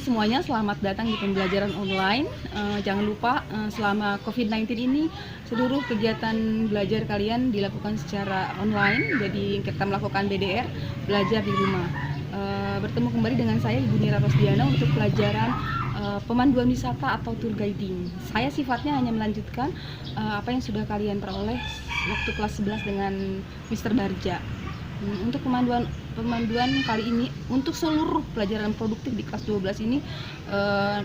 pagi semuanya, selamat datang di pembelajaran online. Jangan lupa selama COVID-19 ini seluruh kegiatan belajar kalian dilakukan secara online. Jadi kita melakukan BDR, belajar di rumah. Bertemu kembali dengan saya Ibu Nira Rosdiana untuk pelajaran pemanduan wisata atau tour guiding. Saya sifatnya hanya melanjutkan apa yang sudah kalian peroleh waktu kelas 11 dengan Mr. Barja. Untuk pemanduan kali ini untuk seluruh pelajaran produktif di kelas 12 ini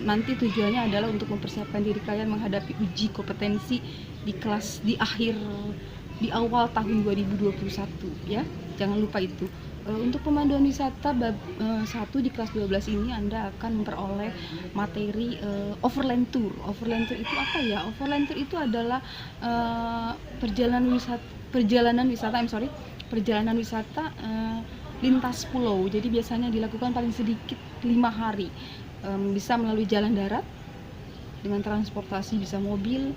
nanti tujuannya adalah untuk mempersiapkan diri kalian menghadapi uji kompetensi di awal tahun 2021 ya. Jangan lupa itu. Untuk pemanduan wisata bab 1 di kelas 12 ini Anda akan memperoleh materi overland tour. Overland tour itu apa ya? Overland tour itu adalah perjalanan wisata lintas pulau. Jadi biasanya dilakukan paling sedikit 5 hari. Bisa melalui jalan darat dengan transportasi, bisa mobil,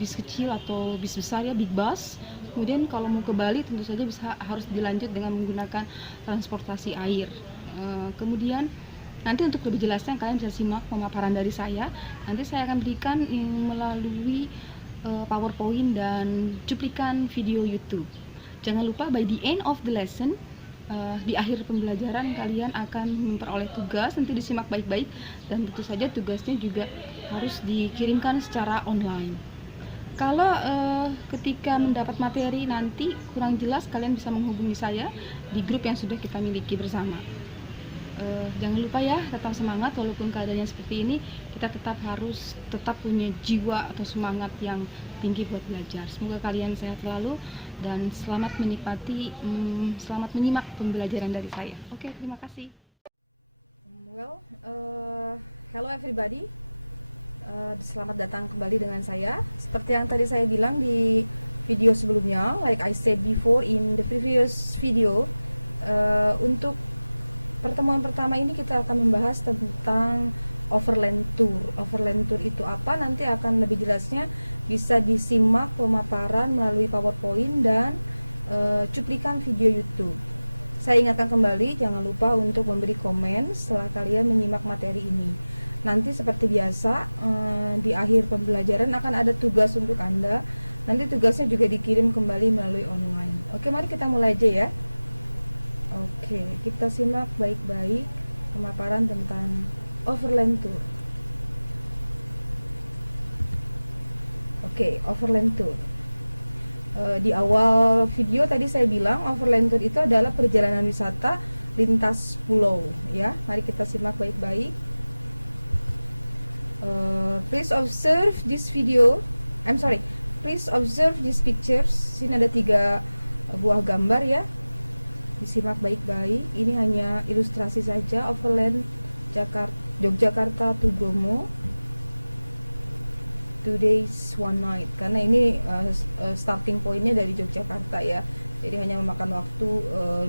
bis kecil atau bis besar ya, big bus. Kemudian kalau mau ke Bali tentu saja harus dilanjut dengan menggunakan transportasi air. Kemudian nanti untuk lebih jelasnya kalian bisa simak pemaparan dari saya. Nanti saya akan berikan melalui PowerPoint dan cuplikan video YouTube. Jangan lupa by the end of the lesson, di akhir pembelajaran kalian akan memperoleh tugas. Nanti disimak baik-baik dan tentu saja tugasnya juga harus dikirimkan secara online. Kalau ketika mendapat materi nanti kurang jelas, kalian bisa menghubungi saya di grup yang sudah kita miliki bersama. Jangan lupa ya, tetap semangat walaupun keadaannya seperti ini. Kita harus tetap punya jiwa atau semangat yang tinggi buat belajar. Semoga kalian sehat selalu dan selamat menyimak pembelajaran dari saya. Oke, terima kasih. Hello everybody. Selamat datang kembali dengan saya. Seperti yang tadi saya bilang di video sebelumnya, like I said before in the previous video, untuk pertemuan pertama ini kita akan membahas tentang overland tour. Overland tour itu apa? Nanti akan lebih jelasnya bisa disimak pemaparan melalui PowerPoint dan cuplikan video YouTube. Saya ingatkan kembali, jangan lupa untuk memberi komen setelah kalian menyimak materi ini. Nanti seperti biasa, di akhir pembelajaran akan ada tugas untuk Anda. Nanti tugasnya juga dikirim kembali melalui online. Oke, mari kita mulai aja ya. Oke, kita simak baik-baik pemaparan tentang overland tour. Oke, overland tour. Di awal video tadi saya bilang overland tour itu adalah perjalanan wisata lintas pulau ya. Mari kita simak baik-baik. Please observe this video. Please observe these pictures. Sini ada 3 buah gambar ya. Disimak baik-baik. Ini hanya ilustrasi saja. Overland Yogyakarta to Bromo, 2 days 1 night. Karena ini starting pointnya dari Yogyakarta ya. Jadi hanya memakan waktu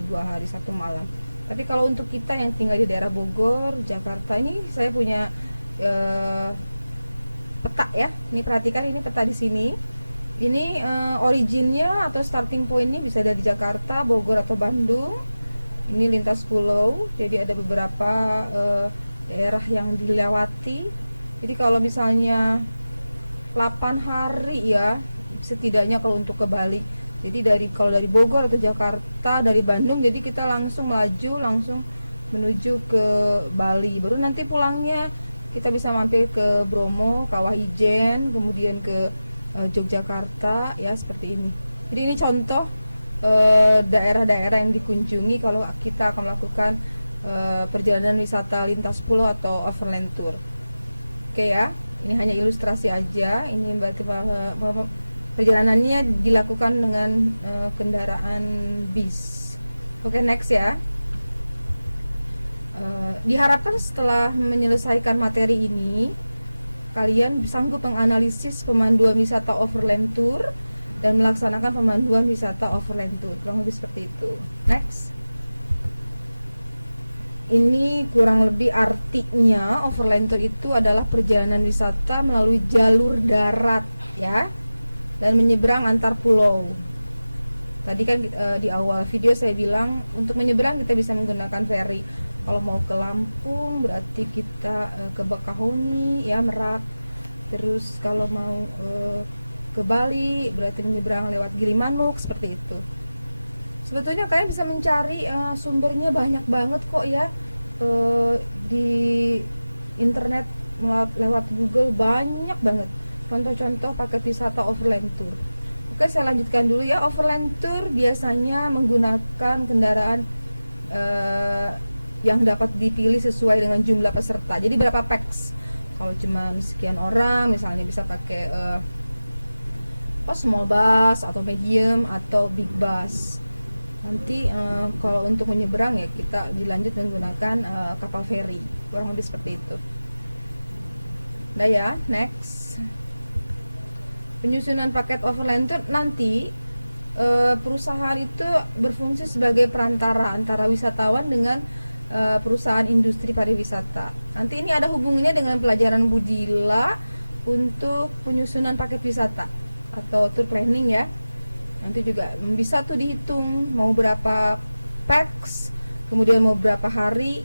2 hari 1 malam. Tapi kalau untuk kita yang tinggal di daerah Bogor, Jakarta, ini saya punya peta ya. Ini perhatikan, ini peta di sini. Ini originnya atau starting pointnya bisa dari Jakarta, Bogor atau Bandung. Ini lintas pulau, jadi ada beberapa daerah yang dilewati. Jadi kalau misalnya 8 hari ya, setidaknya kalau untuk ke Bali. Jadi kalau dari Bogor atau Jakarta, dari Bandung, jadi kita langsung melaju, langsung menuju ke Bali. Baru nanti pulangnya kita bisa mampir ke Bromo, Kawah Ijen, kemudian ke Yogyakarta ya, seperti ini. Jadi ini contoh daerah-daerah yang dikunjungi kalau kita akan melakukan perjalanan wisata lintas pulau atau overland tour. Oke ya, ini hanya ilustrasi aja. Ini berarti perjalanannya dilakukan dengan kendaraan bis. Oke, next ya. Diharapkan setelah menyelesaikan materi ini kalian sanggup menganalisis pemanduan wisata overland tour dan melaksanakan pemanduan wisata overland tour. Kurang lebih seperti itu. Next. Ini kurang lebih artinya overland tour itu adalah perjalanan wisata melalui jalur darat ya, dan menyeberang antar pulau. Tadi kan di awal video saya bilang untuk menyeberang kita bisa menggunakan ferry. Kalau mau ke Lampung berarti kita ke Bakahuni ya, Merak. Terus kalau mau ke Bali berarti menyeberang lewat Gilimanuk, seperti itu. Sebetulnya kalian bisa mencari sumbernya banyak banget kok ya, di internet lewat Google banyak banget contoh-contoh paket wisata overland tour. Oke, saya lanjutkan dulu ya. Overland tour biasanya menggunakan kendaraan yang dapat dipilih sesuai dengan jumlah peserta. Jadi berapa pax? Kalau cuma sekian orang misalnya bisa pakai small bus atau medium atau big bus. Nanti kalau untuk menyeberang ya kita dilanjut menggunakan kapal feri, kurang lebih seperti itu. Nah ya, next. Penyusunan paket overland tour nanti perusahaan itu berfungsi sebagai perantara antara wisatawan dengan perusahaan industri pariwisata. Nanti ini ada hubungannya dengan pelajaran Budila untuk penyusunan paket wisata atau tour planning ya. Nanti juga bisa tuh dihitung mau berapa pax, kemudian mau berapa hari.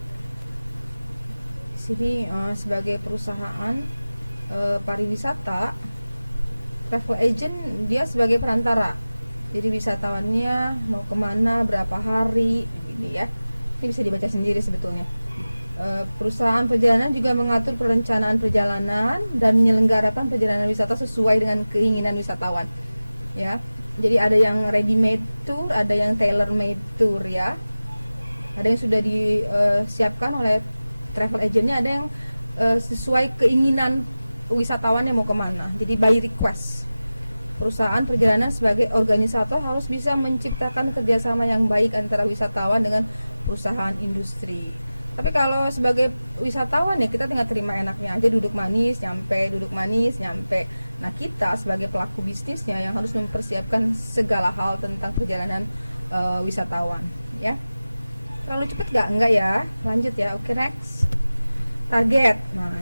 Di sini sebagai perusahaan pariwisata, travel agent dia sebagai perantara. Jadi wisatawannya mau kemana, berapa hari, ini ya. Ini bisa dibaca sendiri sebetulnya. Perusahaan perjalanan juga mengatur perencanaan perjalanan dan menyelenggarakan perjalanan wisata sesuai dengan keinginan wisatawan. Ya. Jadi ada yang ready made tour, ada yang tailor made tour ya. Ada yang sudah disiapkan oleh travel agentnya, ada yang sesuai keinginan wisatawan yang mau kemana. Jadi by request. Perusahaan perjalanan sebagai organisator harus bisa menciptakan kerjasama yang baik antara wisatawan dengan perusahaan industri. Tapi kalau sebagai wisatawan ya kita tinggal terima enaknya aja, duduk manis nyampe. Nah kita sebagai pelaku bisnisnya yang harus mempersiapkan segala hal tentang perjalanan wisatawan ya. Terlalu cepet enggak ya, lanjut ya. Oke, next. Target. Nah,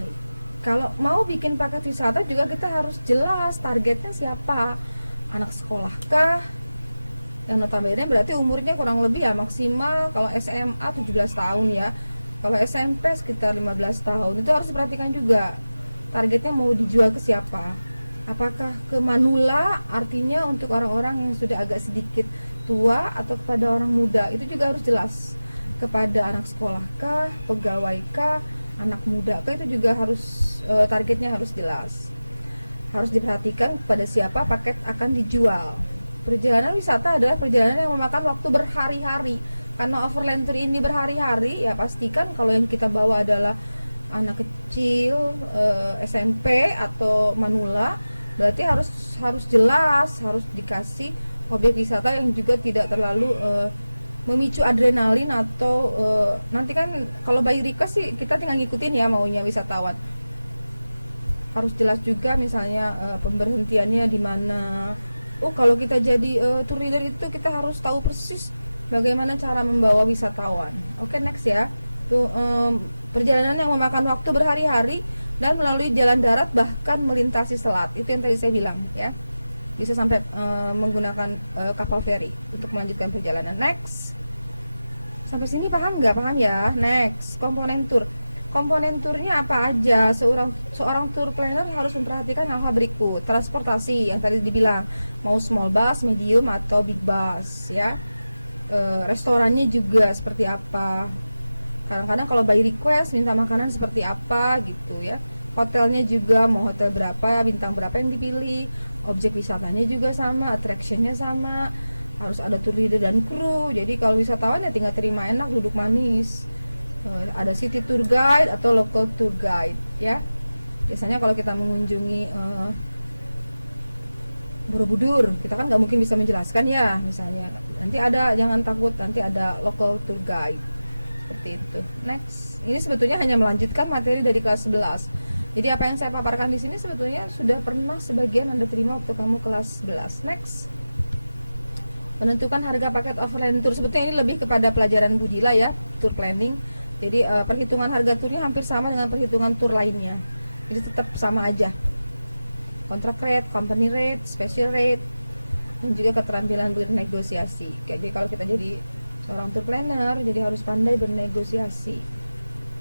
kalau mau bikin paket wisata juga kita harus jelas targetnya siapa. Anak sekolah kah? Yang notabene berarti umurnya kurang lebih ya maksimal kalau SMA 17 tahun ya. Kalau SMP sekitar 15 tahun. Itu harus diperhatikan juga. Targetnya mau dijual ke siapa? Apakah ke manula, artinya untuk orang-orang yang sudah agak sedikit tua, atau kepada orang muda? Itu juga harus jelas. Kepada anak sekolah kah, pegawai kah, anak muda kah, itu juga harus targetnya harus jelas. Harus diperhatikan kepada siapa paket akan dijual. Perjalanan wisata adalah perjalanan yang memakan waktu berhari-hari. Karena overland tour ini berhari-hari, ya pastikan kalau yang kita bawa adalah anak kecil, SMP atau manula, berarti harus jelas, harus dikasih objek wisata yang juga tidak terlalu memicu adrenalin atau nanti kan kalau by request sih kita tinggal ngikutin ya maunya wisatawan. Harus jelas juga misalnya pemberhentiannya di mana. Kalau kita jadi tour leader itu kita harus tahu persis bagaimana cara membawa wisatawan. Oke, next ya. Tuh perjalanan yang memakan waktu berhari-hari dan melalui jalan darat bahkan melintasi selat. Itu yang tadi saya bilang ya. Bisa sampai menggunakan kapal feri untuk melanjutkan perjalanan. Next. Sampai sini paham nggak? Paham ya? Next, komponen tour. Komponen turnya apa aja? Seorang tour planner harus memperhatikan hal-hal berikut. Transportasi yang tadi dibilang, mau small bus, medium atau big bus ya. Restorannya juga seperti apa. Kadang-kadang kalau by request minta makanan seperti apa gitu ya. Hotelnya juga mau hotel berapa, bintang berapa yang dipilih. Objek wisatanya juga sama, attractionnya sama. Harus ada tour leader dan kru. Jadi kalau wisatawan ya tinggal terima enak, duduk manis. Ada city tour guide atau local tour guide ya. Biasanya kalau kita mengunjungi Borobudur, kita kan nggak mungkin bisa menjelaskan ya, misalnya nanti ada, jangan takut, nanti ada local tour guide seperti itu. Next, ini sebetulnya hanya melanjutkan materi dari kelas 11. Jadi apa yang saya paparkan di sini sebetulnya sudah pernah sebagian Anda terima waktu kamu kelas 11. Next, menentukan harga paket overland tour. Sebetulnya ini lebih kepada pelajaran Budila ya, tour planning. Jadi perhitungan harga turnya hampir sama dengan perhitungan tour lainnya. Jadi tetap sama aja. Contract rate, company rate, special rate, dan juga keterampilan bernegosiasi. Jadi kalau kita jadi seorang tour planner, jadi harus pandai bernegosiasi.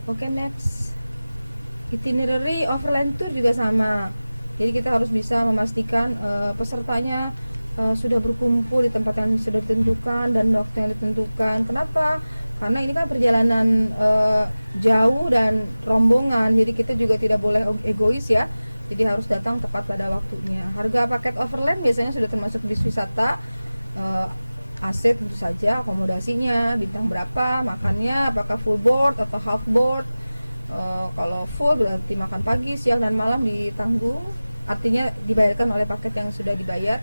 Oke, next. Itinerary overland tour juga sama. Jadi kita harus bisa memastikan pesertanya sudah berkumpul di tempat yang sudah ditentukan dan waktu yang ditentukan. Kenapa? Karena ini kan perjalanan jauh dan rombongan, jadi kita juga tidak boleh egois ya. Jadi harus datang tepat pada waktunya. Harga paket overland biasanya sudah termasuk bis wisata, AC tentu saja, akomodasinya, bintang berapa, makannya, apakah full board atau half board. Kalau full berarti makan pagi, siang, dan malam ditanggung, artinya dibayarkan oleh paket yang sudah dibayar.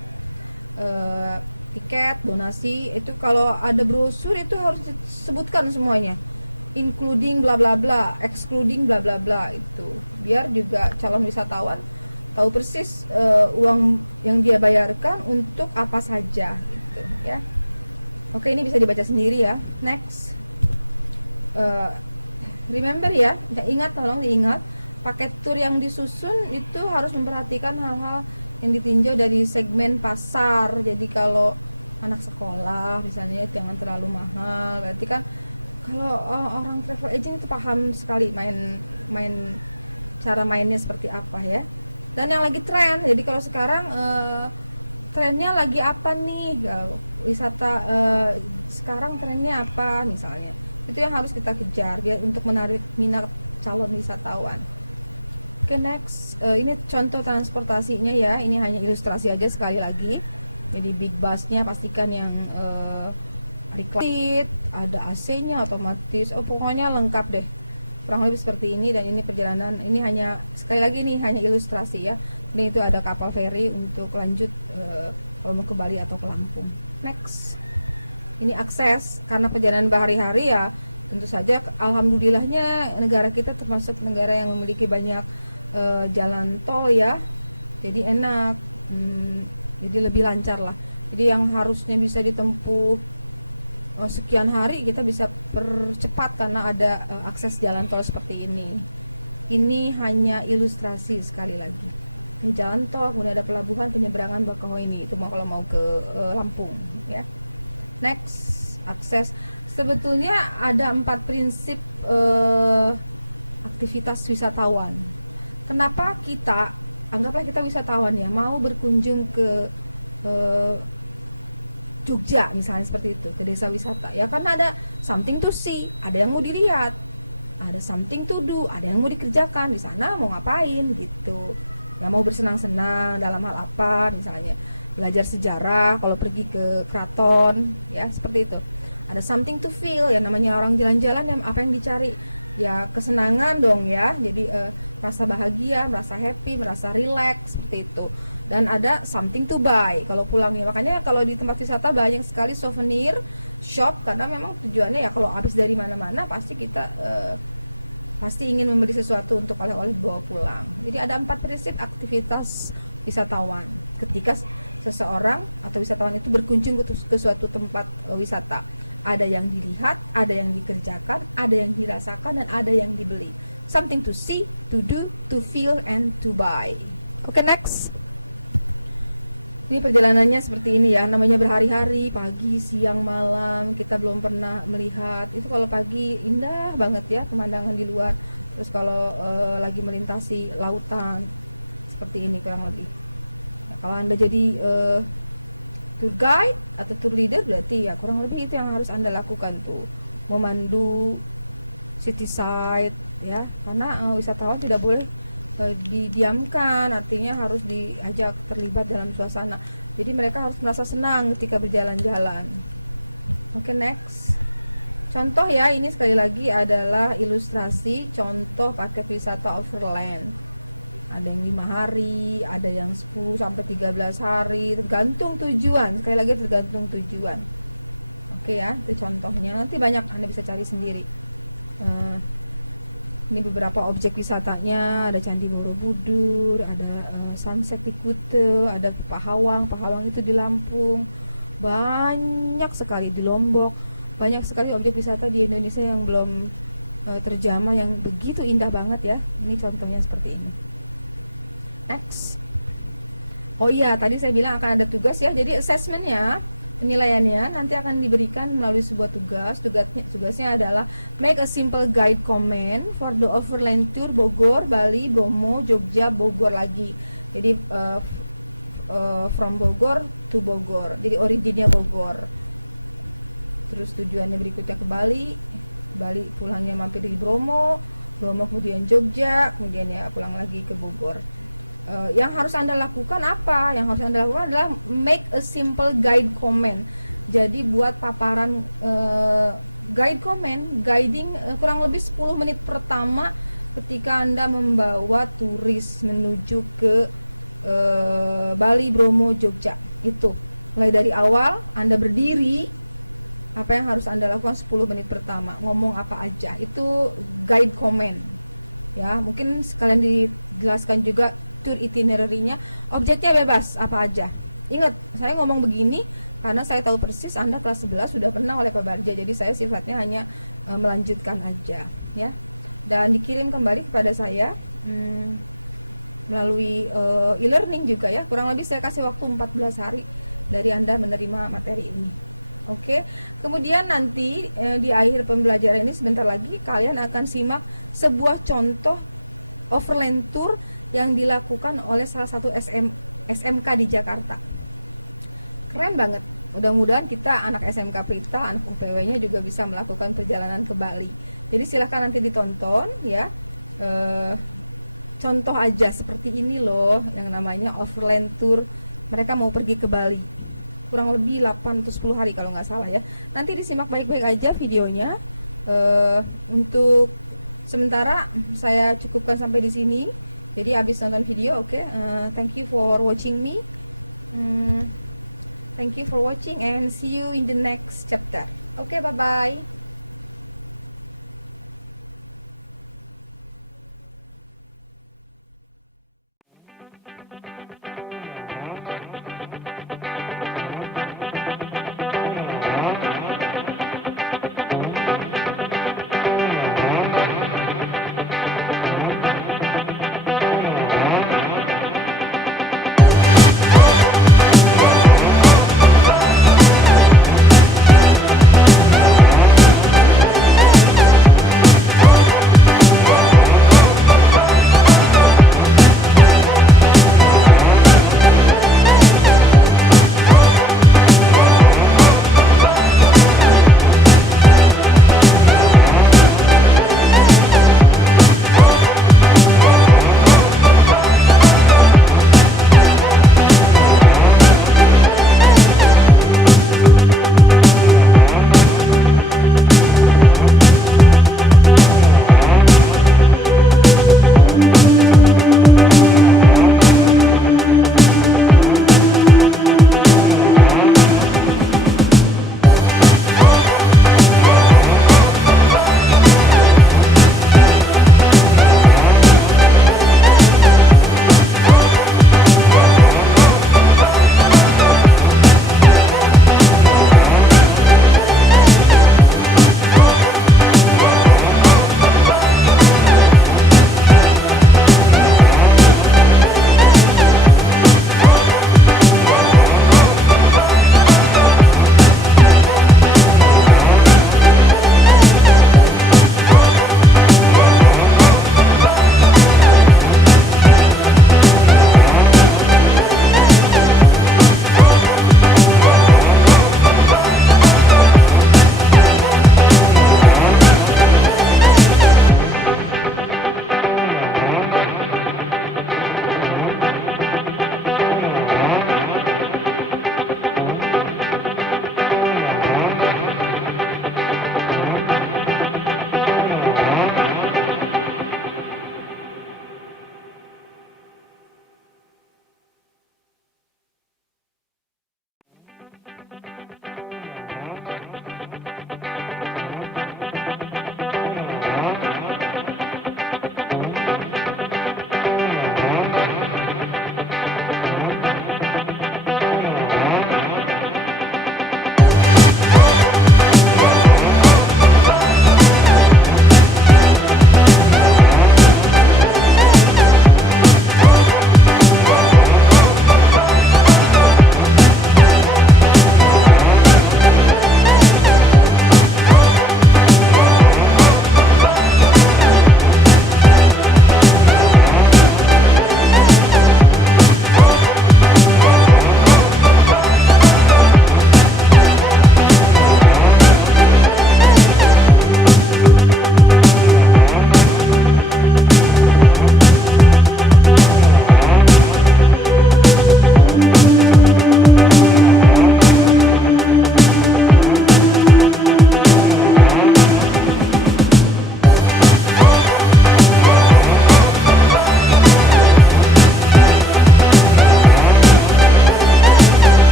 Tiket, donasi, itu kalau ada brosur itu harus disebutkan semuanya, including bla bla bla, excluding bla bla bla, itu biar juga calon wisatawan tahu persis uang yang dia bayarkan untuk apa saja gitu ya. Oke, ini bisa dibaca sendiri ya. Next, remember ya, ingat, tolong diingat, paket tour yang disusun itu harus memperhatikan hal-hal yang ditinjau dari segmen pasar. Jadi kalau anak sekolah misalnya jangan terlalu mahal, berarti kan kalau orang travel agent itu paham sekali cara mainnya seperti apa ya. Dan yang lagi tren, jadi kalau sekarang trennya lagi apa nih, wisata sekarang trennya apa misalnya, itu yang harus kita kejar biar untuk menarik minat calon wisatawan. Oke, next, ini contoh transportasinya ya, ini hanya ilustrasi aja sekali lagi. Jadi big busnya pastikan yang recline, ada AC-nya otomatis, pokoknya lengkap deh, kurang lebih seperti ini. Dan ini perjalanan, ini hanya sekali lagi nih hanya ilustrasi ya. Ini itu ada kapal feri untuk lanjut kalau mau ke Bali atau ke Lampung. Next, ini akses, karena perjalanan berhari-hari ya, tentu saja alhamdulillahnya negara kita termasuk negara yang memiliki banyak jalan tol ya, jadi enak, jadi lebih lancar lah. Jadi yang harusnya bisa ditempuh sekian hari, kita bisa percepat karena ada akses jalan tol seperti ini. Ini hanya ilustrasi sekali lagi. Ini jalan tol, kemudian ada pelabuhan penyeberangan Bakauheni, itu mau kalau mau ke Lampung ya. Next, akses. Sebetulnya ada 4 prinsip aktivitas wisatawan. Kenapa kita, anggaplah kita wisatawan ya, mau berkunjung ke Jogja misalnya seperti itu, ke desa wisata ya, karena ada something to see, ada yang mau dilihat, ada something to do, ada yang mau dikerjakan di sana, mau ngapain gitu ya, mau bersenang-senang dalam hal apa misalnya, belajar sejarah kalau pergi ke keraton ya, seperti itu. Ada something to feel, ya namanya orang jalan-jalan, yang apa yang dicari ya, kesenangan dong ya, jadi merasa bahagia, merasa happy, merasa relax seperti itu. Dan ada something to buy kalau pulangnya, makanya kalau di tempat wisata banyak sekali souvenir shop, karena memang tujuannya ya kalau habis dari mana-mana pasti kita pasti ingin membeli sesuatu untuk oleh-oleh bawa pulang. Jadi ada 4 prinsip aktivitas wisatawan ketika seseorang atau wisatawan itu berkunjung ke suatu tempat wisata. Ada yang dilihat, ada yang dikerjakan, ada yang dirasakan, dan ada yang dibeli. Something to see, to do, to feel, and to buy. Oke, next. Ini perjalanannya seperti ini ya, namanya berhari-hari, pagi, siang, malam, kita belum pernah melihat. Itu kalau pagi indah banget ya pemandangan di luar. Terus kalau lagi melintasi lautan seperti ini kurang lebih. Nah, kalau Anda jadi tour guide atau tour leader, berarti ya kurang lebih itu yang harus Anda lakukan tuh, memandu city side ya, karena wisatawan tidak boleh didiamkan, artinya harus diajak terlibat dalam suasana. Jadi mereka harus merasa senang ketika berjalan-jalan. Oke, next. Contoh ya, ini sekali lagi adalah ilustrasi contoh paket wisata overland. Ada yang 5 hari, ada yang 10 sampai 13 hari, tergantung tujuan. Sekali lagi tergantung tujuan. Oke ya, itu contohnya. Nanti banyak Anda bisa cari sendiri. Ini beberapa objek wisatanya, ada Candi Borobudur, ada Sunset di Kuta, ada Pahawang itu di Lampung, banyak sekali di Lombok, banyak sekali objek wisata di Indonesia yang belum terjamah, yang begitu indah banget ya. Ini contohnya seperti ini. Next. Oh iya, tadi saya bilang akan ada tugas ya. Jadi assessmentnya Penilaiannya nanti akan diberikan melalui sebuah tugasnya adalah make a simple guide comment for the overland tour Bogor, Bali, Bromo, Jogja, Bogor lagi. Jadi from Bogor to Bogor, jadi originnya Bogor, terus tujuannya berikutnya ke Bali, Bali pulangnya mampir di Bromo, Bromo kemudian Jogja, kemudian ya pulang lagi ke Bogor. Yang harus Anda lakukan apa? Yang harus Anda lakukan adalah make a simple guide comment. Jadi buat paparan guide comment, guiding kurang lebih 10 menit pertama ketika Anda membawa turis menuju ke Bali, Bromo, Jogja. Itu mulai dari awal Anda berdiri, apa yang harus Anda lakukan 10 menit pertama, ngomong apa aja, itu guide comment ya. Mungkin sekalian dijelaskan juga tour itinerary-nya, objeknya bebas apa aja. Ingat, saya ngomong begini karena saya tahu persis Anda kelas 11 sudah pernah oleh Pak Barja, jadi saya sifatnya hanya melanjutkan aja ya. Dan dikirim kembali kepada saya melalui e-learning juga ya. Kurang lebih saya kasih waktu 14 hari dari Anda menerima materi ini. Oke. Kemudian nanti di akhir pembelajaran ini sebentar lagi kalian akan simak sebuah contoh overland tour yang dilakukan oleh salah satu SMK di Jakarta. Keren banget. Mudah-mudahan kita anak SMK Prita, anak UPW-nya juga bisa melakukan perjalanan ke Bali. Jadi silahkan nanti ditonton ya. Contoh aja seperti ini loh yang namanya overland tour. Mereka mau pergi ke Bali. Kurang lebih 8 atau 10 hari kalau nggak salah ya. Nanti disimak baik-baik aja videonya. Untuk sementara saya cukupkan sampai di sini. Jadi habis nonton video, oke. Thank you for watching me. Thank you for watching and see you in the next chapter. Oke, bye bye.